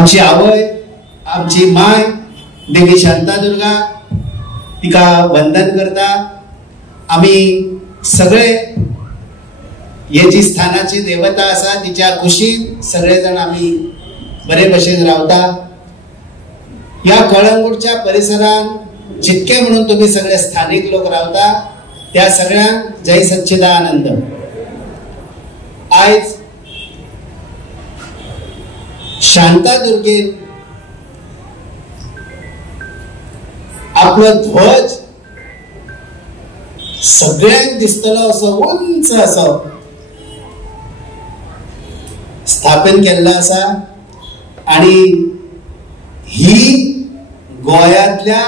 आमची आवय आमची माय देवी शांतादुर्गा तिका वंदन करता। आम्ही सगळे हे जी स्थानाची देवता आसा तिच्या कुशीत सगळे जण आम्ही बरे भशेन रावता। या कळंगूटच्या परिसरात जितके म्हणून तुम्ही सगळे स्थानिक लोक रावता त्या सगळ्यांक जय सच्चिदानंद। आज शांतादुर्गेन आपलो ध्वज सगळ्यांक दिसतलो असो उंच असो स्थापन केल्लो आसा आणि ही गोंयांतल्या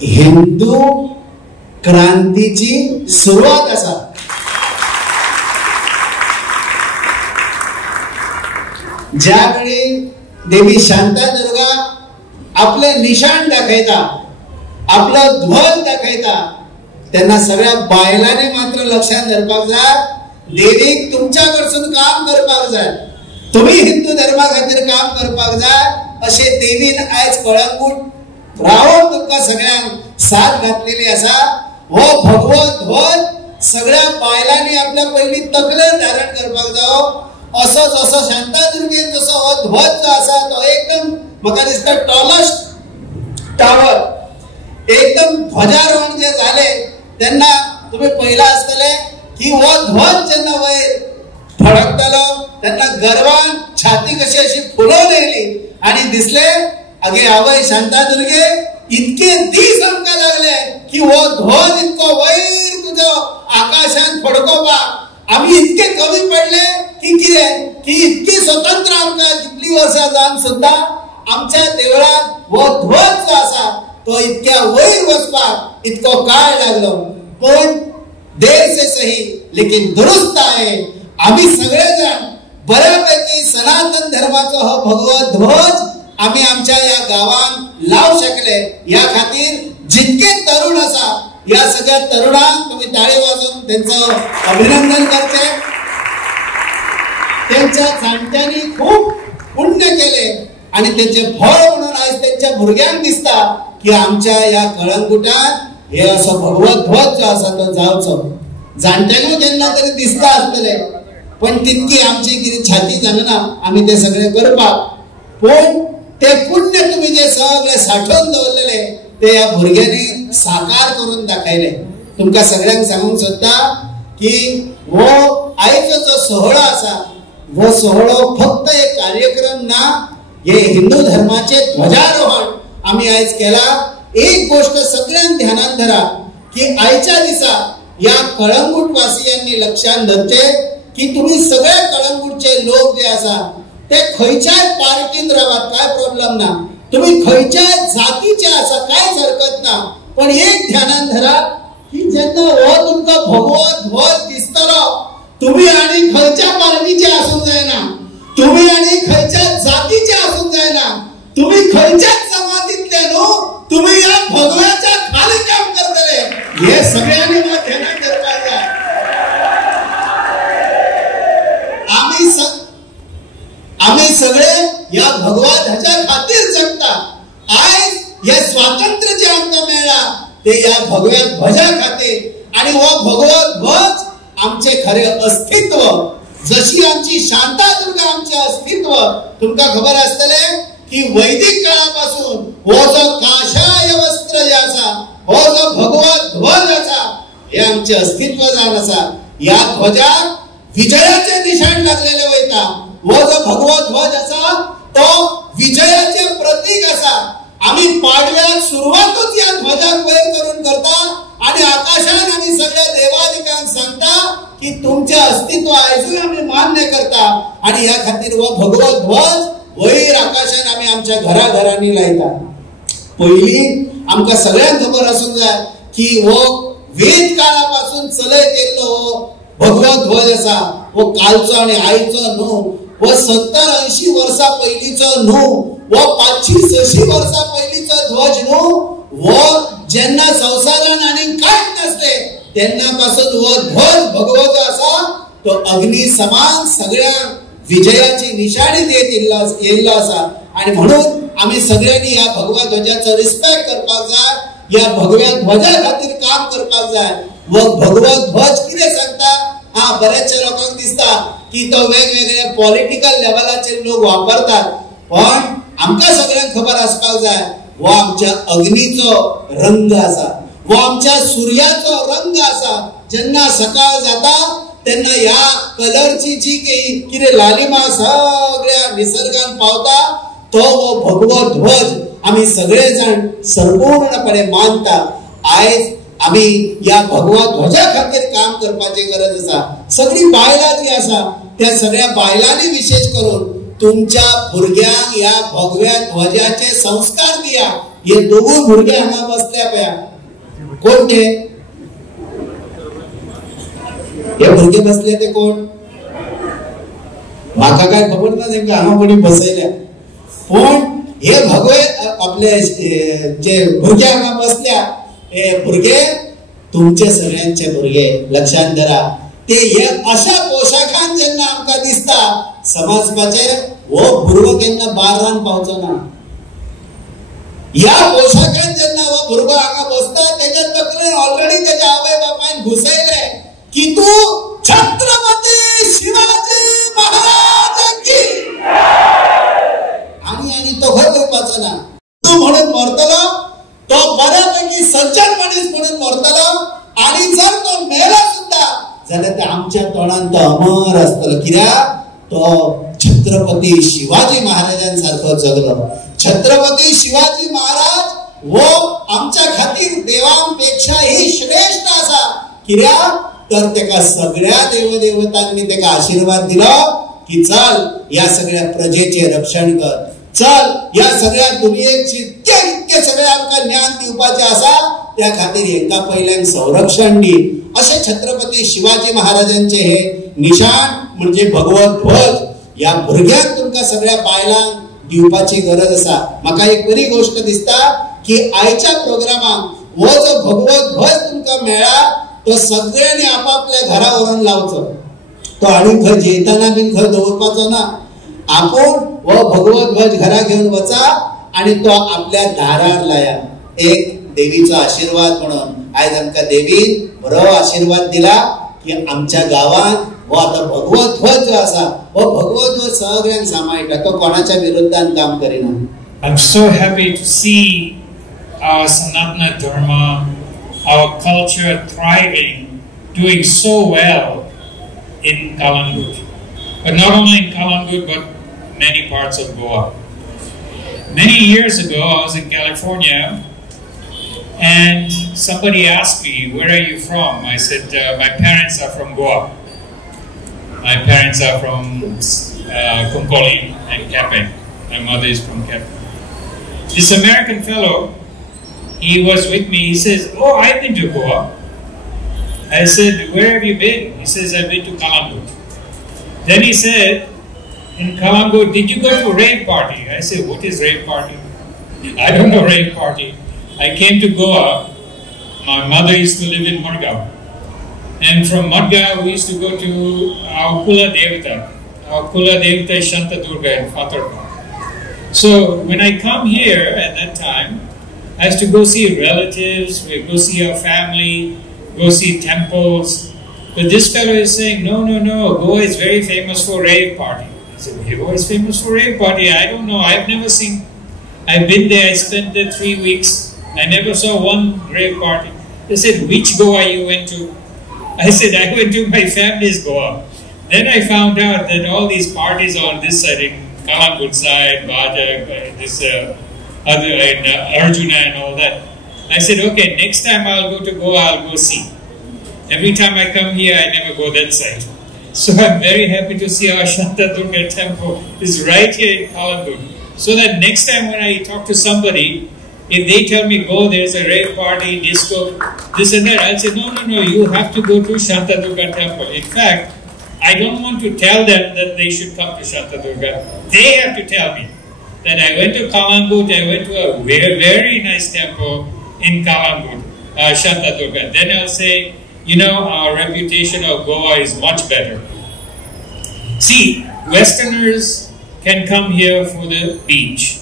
हिंदू क्रांतीची सुरुवात आसा। ज्यावेळी देवी शांतादुर्गा आपले निशाण दाखयता आपलो ध्वज दाखयता तेन्ना सगळ्या बायलांनी मात्र लक्षात धरपाक जाय देवीक तुमच्या कडसून काम करपाक जाय, तुम्ही हिंदू धर्मा खातीर काम करपाक जाय अशे देवीन आयज कळंगूट रावून तुमकां सगळ्यांक साथ घातलेली आसा। हो भगवो ध्वज सगळ्या बायलांनी आपल्या पयली तकलेर धारण करपाक जावो। असो जसो शांतादुर्गेन जसो हो ध्वज जो आसा तो एकदम म्हाका दिसता टॉलेस्ट टावर एकदम ध्वजारोहण जे झाले तेन्ना तुम्ही पयला आसतले की हो ध्वज जेन्ना वयर फडकतालो तेन्ना गर्वान छाती कशी अशी फुलोवन येयली आणि दिसले आगे आवय शांतादुर्गे इतके दीस आमकां लागले की हो ध्वज इतको वयर तुजो आकाशान फडकोवपाक आम्ही इतके कमी पडले की कितें की इतकी स्वतंत्र आमकां कितली वर्सां जावन सुद्धा आमच्या देवळात हो ध्वज जो आसा तो इतक्या वयर वचपाक इतको काळ लागलो। पण देर से सही लेकिन दुरुस्त आहे। आम्ही सगळेजण बऱ्यापैकी सनातन धर्माचो हो भगवो ध्वज आम्ही आमच्या या गावान लावू शकले। या खातीर जितके तरुण आसा या सगळ्या तरुणांक तुम्ही ताळी वाजवून त्यांचं अभिनंदन करते। त्यांच्या जाणट्यांनी खूप पुण्य केले आणि त्याचे फळ म्हणून आज त्यांच्या भुरग्यांक दिसता की आमच्या या कळंगूटात हे असो भगवो ध्वज जो आसा तो जावचो। जाणट्यांक केन्ना तरी दिसता आसतले पण तितकी आमची कितें छाती जाणना आम्ही ते सगळे करपाक। पण ते पुण्य तुम्ही जे सगळे साठवून दवरलेले ते या भुरग्यांनी साकार करून दाखयले। तुमकां सगळ्यांक सांगूंक सोदता की हो आयचो जो सोहळो आसा हो सोहळो फक्त एक कार्यक्रम ना, हे हिंदू धर्माचे ध्वजारोहण आम्ही आज केला। एक गोष्ट सगळ्यांनी ध्यानात धरा की आयच्या दिसा या कळंगूट वासियांनी लक्षात धरचे की तुम्ही सगळे कळंगूटचे लोक जे आसा ते खंयच्याय पार्टीत रावात काय प्रॉब्लेम ना, तुम्ही खंयच्याय जातीचे आसा कांयच हरकत ना। पण एक ध्यानात धरा की जेन्ना हो तुमकां भगवो ध्वज दिसतलो तुम्ही आणि खंयच्या पार्टीचे आसूंक जायना, तुम्ही आणि खंयच्या जातीचे आसूंक जायना, तुम्ही खंयच्याच जमातीतले न्हू, तुम्ही या भगव्याच्या खाली काम करतले हे सगळ्यांनी ध्यानात धरपाक जाय। आम्ही सगळे या भगवा ध्वजा खातीर जगता। आज हे स्वातंत्र्य जे आमकां मेळ्ळा ते या भगव्या ध्वजा खातीर आणि हो भगवो ध्वज आमचे खरे अस्तित्व। जशी आमची शांतादुर्गा आमचे अस्तित्व तुमकां खबर आसतले की वैदिक काळापासून हो जो काशाय वस्त्र जे आसा हो जो भगवो ध्वज आसा हे आमचे अस्तित्व जावन आसा। या ध्वजाक विजयाचे निशाण लागलेले वयता। हो जो भगवो ध्वज आसा तो विजयाचे प्रतीक आसा। आम्ही पाडव्याक सुरुवातच या ध्वजाक वयर करून करता आणि आकाशान आम्ही सगळ्या देवादिकांक सांगता की तुमचे अस्तित्व आयजूय आम्ही मान्य करता आणि या खातीर हो भगवो ध्वज वयर आकाशान आम्ही आमच्या घराघरांनी लायता। पहिली आमकां सगळ्यांक खबर आसूंक जाय की हो वेद काळापासून चलत येयल्लो हो भगवो ध्वज आसा हो कालचो आणि आयचो न्हू, हो 70-80 वर्सां पयलींचो न्हू, वो 500-600 वर्सां पयलींचो ध्वज न्हू, वो जेन्ना संवसारान आनी कांयच नासले तेन्ना पासून हो ध्वज भगवो जो आसा तो अग्नी समान सगळ्या विजयाची निशाणी देत येयल्लो आसा आणि म्हणून आम्ही सगळ्यांनी या भगवा ध्वजाचो रिस्पेक्ट करपाक जाय, या भगव्या ध्वजा खातीर काम करपाक जाय. व भगवा ध्वज कितें सांगता? बरेचशे लोकांक दिसता की तो वेगवेगळ्या पॉलिटिकल लेवलाचेर लोक वापरतात, पण आमकां सगळ्यांक खबर आसपाक जाय हो आमच्या अग्नीचो रंग आसा, हो आमच्या सूर्याचो रंग आसा. जेन्ना सकाळ जाता तेन्ना ह्या कलरची जी कितें लालिमा सगळ्या निसर्गान पावता तो हो भगवो ध्वज आम्ही सगळे जण संपूर्णपणे मानता. आयज आम्ही या भगवा ध्वजा खातीर काम करपाची गरज आसा. सगळी बायलां जी आसा त्या सगळ्या बायलांनी विशेष करून तुमच्या भुरग्यांक या भगव्या ध्वजाचे संस्कार दिया. हे दोघूय भुरगे हांगा बसल्या पळया, कोण ते? हे भुरगे बसले ते कोण? म्हाका काय खबर ना तेंका हांगा कोणी बसयल्या, पण हे भगवे आपले जे भुरगे हांगा बसल्या हे भुरगे तुमचे सगळ्यांचे भुरगे. लक्षात धरा, ते हे अशा पोशाखान जेन्ना आमकां दिसता समजपाचे हो भुरगो केन्ना बारान पावचो ना. या पोशाखान जेन्ना हो भुरगो हांगा बसता तेच्या तकलेन ऑलरेडी तेच्या आवय बापायन घुसयले की तू छत्रपती शिवाजी महाराज की, आणि तो खंय करपाचो ना. तू म्हणून मरतलो, तो बऱ्यापैकी सज्जन मनीस म्हणून मरतलो, आणि जर तो मेला सुद्धा जाल्यार ते आमच्या तोंडान तो अमर आसतलो. कित्याक तो छत्रपती शिवाजी महाराजांसारखो जगलो. छत्रपती शिवाजी महाराज वो आमच्या खातीर देवांपेक्षाही श्रेष्ठ आसा. कित्याक तर तेका सगळ्या देवदेवतांनी तेका आशीर्वाद दिलो की चल या सगळ्या प्रजेचे रक्षण कर, चल या सगळ्या दुनियेक जितके सगळे आमकां ज्ञान दिवपाचे आसा त्या खातीर हेंका पहिल्यांक संरक्षण दी. असे छत्रपती शिवाजी महाराजांचे हे निशाण म्हणजे भगवो ध्वज या भुरग्यांक तुमकां सगळ्या बायलांक दिवपाची गरज आसा. म्हाका एक बरी गोष्ट दिसता की आयच्या प्रोग्रामाक हो जो भगवो ध्वज तुमकां मेळ्ळा तो सगळ्यांनी आपापल्या घरा व्हरून लावचो. तो आनी खंय जेयताना बीन खंय दवरपाचो ना. आपण हो भगवो ध्वज घरा घेऊन वचा आणि तो आपल्या दारार लाया. एक देवीचो आशीर्वाद म्हणून आयज आमकां देवीन बरो आशीर्वाद दिला की आमच्या गावात हो आता भगवो ध्वज जो आसा हो भगवो ध्वज सगळ्यांक सांबाळटा. तो कोणाच्या विरुद्धान काम Kareena. I'm so happy to see our Sanatana Dharma, our culture thriving, doing so well in Kalangut. But not only in Kalangut, but many parts of Goa. Many years ago, I was in California, and somebody asked me, "Where are you from?" I said, "My parents are from Goa. My parents are from Kunkoli and Cape. My mother is from Cape." This American fellow, he was with me. He says, "Oh, I've been to Goa." I said, "Where have you been?" He says, "I've been to Kalangut." Then he said, "In Kalangut, did you go to a rave party?" I said, "What is rave party?" "I don't know rave party. I came to Goa. My mother used to live in Madgaon. And from Madgaon, we used to go to our Kula Devata. Our Kula Devata is Shanta Durga in Fatarpa. So when I come here at that time, I used to go see relatives, we go see our family, go see temples. But this fellow is saying, no, Goa is very famous for rave party." I said, "Goa is famous for rave party? I don't know. I've never seen. I've been there. I spent there 3 weeks. I never saw one rave party." They said, "Which Goa you went to?" I said, "I went to my family's Goa." Then I found out that all these parties are on this side, in Kalangut side, Bajak, this other, and Arjuna and all that. I said, "Okay, next time I'll go to Goa, I'll go see." Every time I come here, I never go that side. So I'm very happy to see our Shanta Durga temple is right here in Kalangut. So that next time when I talk to somebody, if they tell me, "Go, there's a rave party, disco, this and that," I'll say, no, you have to go to Shanta Durga temple. In fact, I don't want to tell them that they should come to Shanta Durga. They have to tell me that I went to Kalangut, I went to a very, very nice temple in Kalangut, Shanta Durga. Then I'll say, our reputation of Goa is much better. See, Westerners can come here for the beach,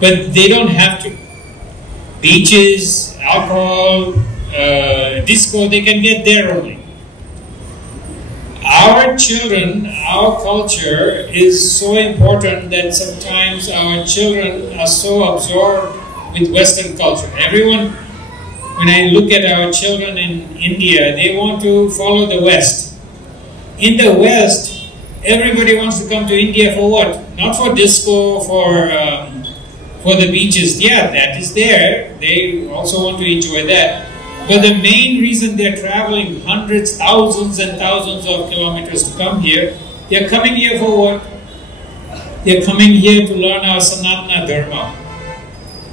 but they don't have to. Beaches, alcohol, disco, they can get there only. Our children, our culture is so important that sometimes our children are so absorbed with Western culture. Everyone, when I look at our children in India, they want to follow the West. In the West, everybody wants to come to India for what? Not for disco, for the beaches. Yeah, that is there. They also want to enjoy that. But the main reason they're traveling hundreds, thousands and thousands of kilometers to come here, they're coming here for what? They're coming here to learn our Sanatana Dharma.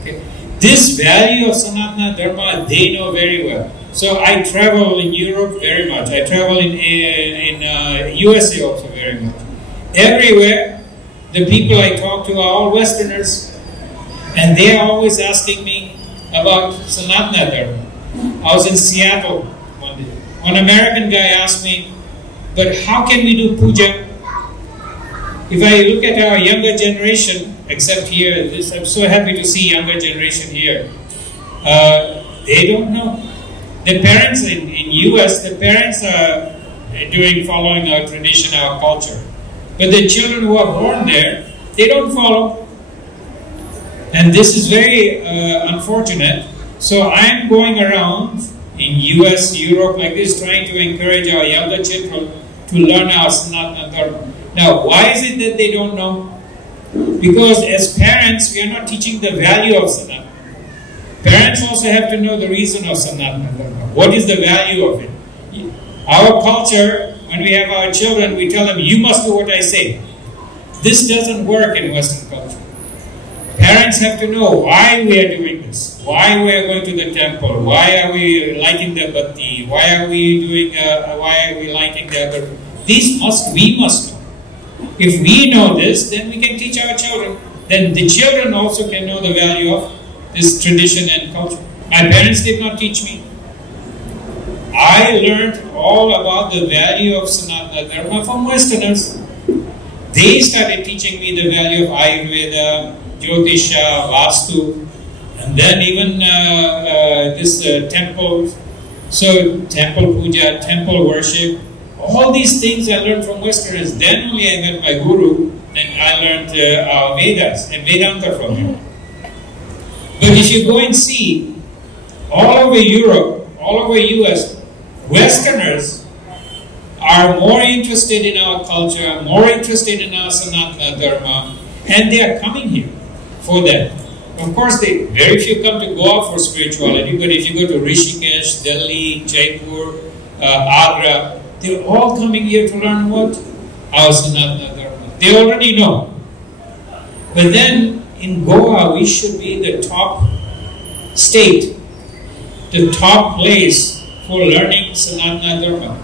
Okay. This value of Sanatana Dharma, they know very well. So I travel in Europe very much. I travel in USA also very much. Everywhere, the people I talk to are all Westerners. And they are always asking me about Sanatana Dharma. I was in Seattle one day. One American guy asked me, but how can we do puja? If I look at our younger generation, except here, I'm so happy to see younger generation here. They don't know. The parents in US, the parents are following our tradition, our culture. But the children who are born there, they don't follow. And this is very unfortunate. So I am going around in US, Europe like this, trying to encourage our younger children to learn our Sanatana Dharma. Now, why is it that they don't know? Because as parents, we are not teaching the value of Sanatana. Parents also have to know the reason of Sanatana Dharma. What is the value of it? Our culture, when we have our children, we tell them, you must do what I say. This doesn't work in Western culture. Parents have to know why we are doing this, why we are going to the temple, why are we lighting the batti, why are we lighting the other. We must know. If we know this, then we can teach our children. Then the children also can know the value of this tradition and culture. My parents did not teach me. I learned all about the value of Sanatana Dharma from Westerners. They started teaching me the value of Ayurveda, Jyotisha, Vastu, and then even temples. So temple puja, temple worship, all these things I learned from Westerners. Then only I met my guru, and I learned our Vedas and Vedanta from him. But if you go and see, all over Europe, all over US, Westerners are more interested in our culture, more interested in our Sanatana Dharma, and they are coming here for that. Of course, very few come to Goa for spirituality, but if you go to Rishikesh, Delhi, Jaipur, Agra, they're all coming here to learn what? Our Sanatana Dharma. They already know. But then, in Goa, we should be the top state, the top place for learning Sanatana Dharma.